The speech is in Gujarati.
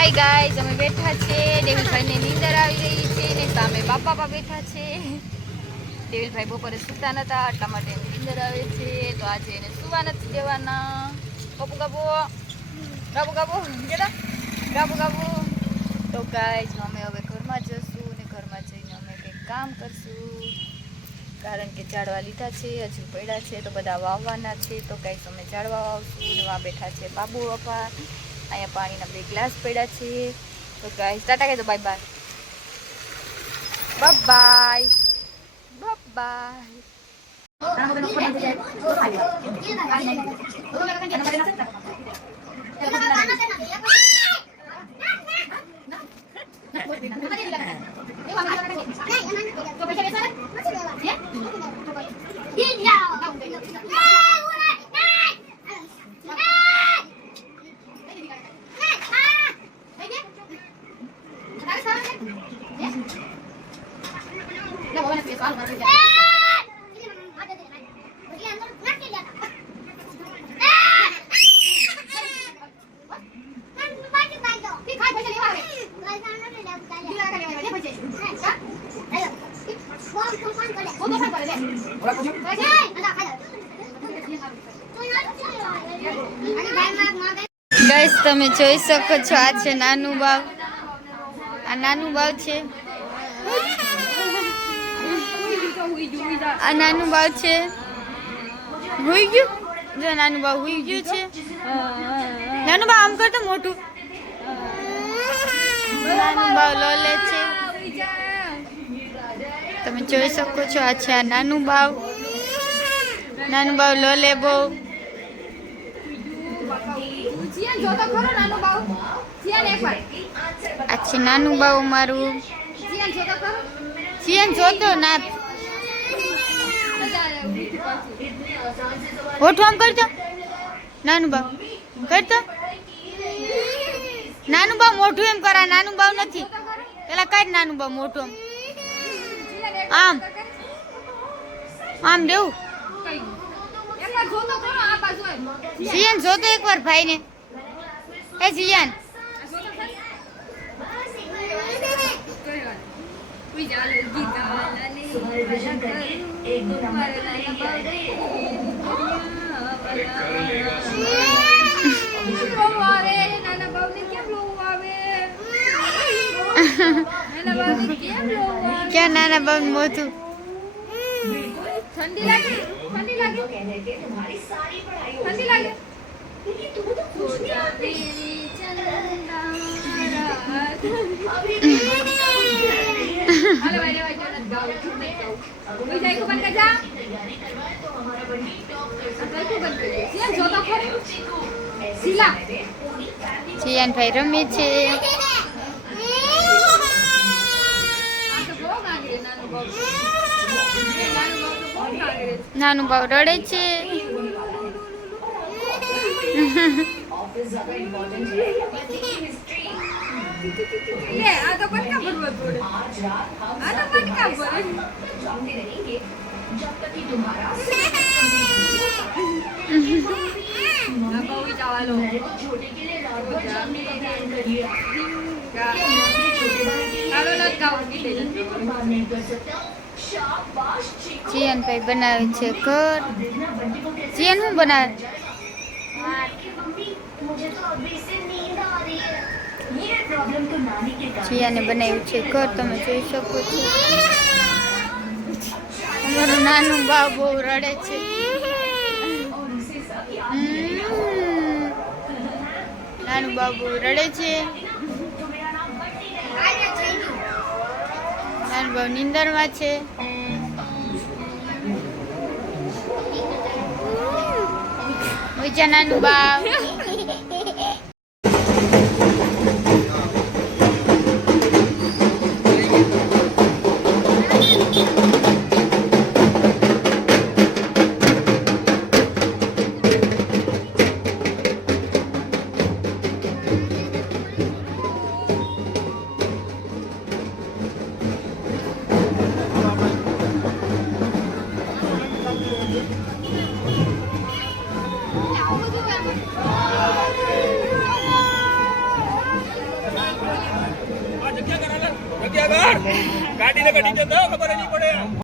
હાય ગાઈઝ અમે બેઠા છે. દેવીભાઈને નીંદર આવી રહી છે ને સામે બાપા પણ બેઠા છે. દેવીભાઈ બપોરે સૂતા નતા, એટલા માટે એની નીંદર આવે છે. તો આજે એને સુવા નથી દેવાના. ગપુ ગપુ ગાબુ ગાબુ જરા ગાબુ ગાબુ. તો ગાઈઝ અમે હવે ઘરમાં જશું ને ઘરમાં જઈને અમે કંઈક કામ કરશું. કારણ કે ઝાડવા લીધા છે, હજુ પડ્યા છે, તો બધા વાવવાના છે. તો કાંઈક અમે ઝાડવા વાવશું ને વા બેઠા છે બાબુ બાપા. અહીંયા પાણીના બે ગ્લાસ પડ્યા છે તો ગાઈસ ટાટા કહી દો bye bye bye bye bye guys તમે જોઈ શકો છો, આ છે નાનું બાવ. આ નાનું બાવ છે. આ નાનું બાવ છે. હોઈ ગયું? જો નાનું બાવ હોઈ ગયું છે. નાનું બાવ, આમ કરતો મોટું. નાનું બાવ લોલે છે તમે જોઈ શકો છો આ છે આ નાનું બાવ. નાનું બાવ લોલે બહુ. આ છે નાનું બાવ મારું ચિયન જોતો ના ઓઠું આમ કરતો નાનું બાવ. કરતો નાનું બાવ મોટું એમ કરા નાનું બાવ નથી. પેલા કઈ નાનું બાવ મોઢું આમ. આમ દેવું જીયાન જોતો એકવાર ભાઈને. એ જીયાન. ક્યાં નાના બંગ મોઢું. ઠંડી લાગે? ઠંડી લાગે? ઠંડી લાગે? સિયા જોતો ખરો? શીલા જીયાન ભાઈ રમે છે બહુ ગાંગરે નાનું બાબુ નાનું બાબુ તો બહુ ગાંગરે નાનું બાવ રડે છે. લે આ તો પટકા ભરવા પડે. આ તો જીયાન ભાઈ બનાવે છે ઘર. જીયન શું બનાવે? જીયાને બનાવ્યું છે ઘર, તમે જોઈ શકો છો. અમારું નાનું બા બહુ રડે છે. નાનું બાબુ રડે છે. નાનું નિંદરમાં છે. ઓજા નાનું બાવ. આ ને જતા ખબર નહીં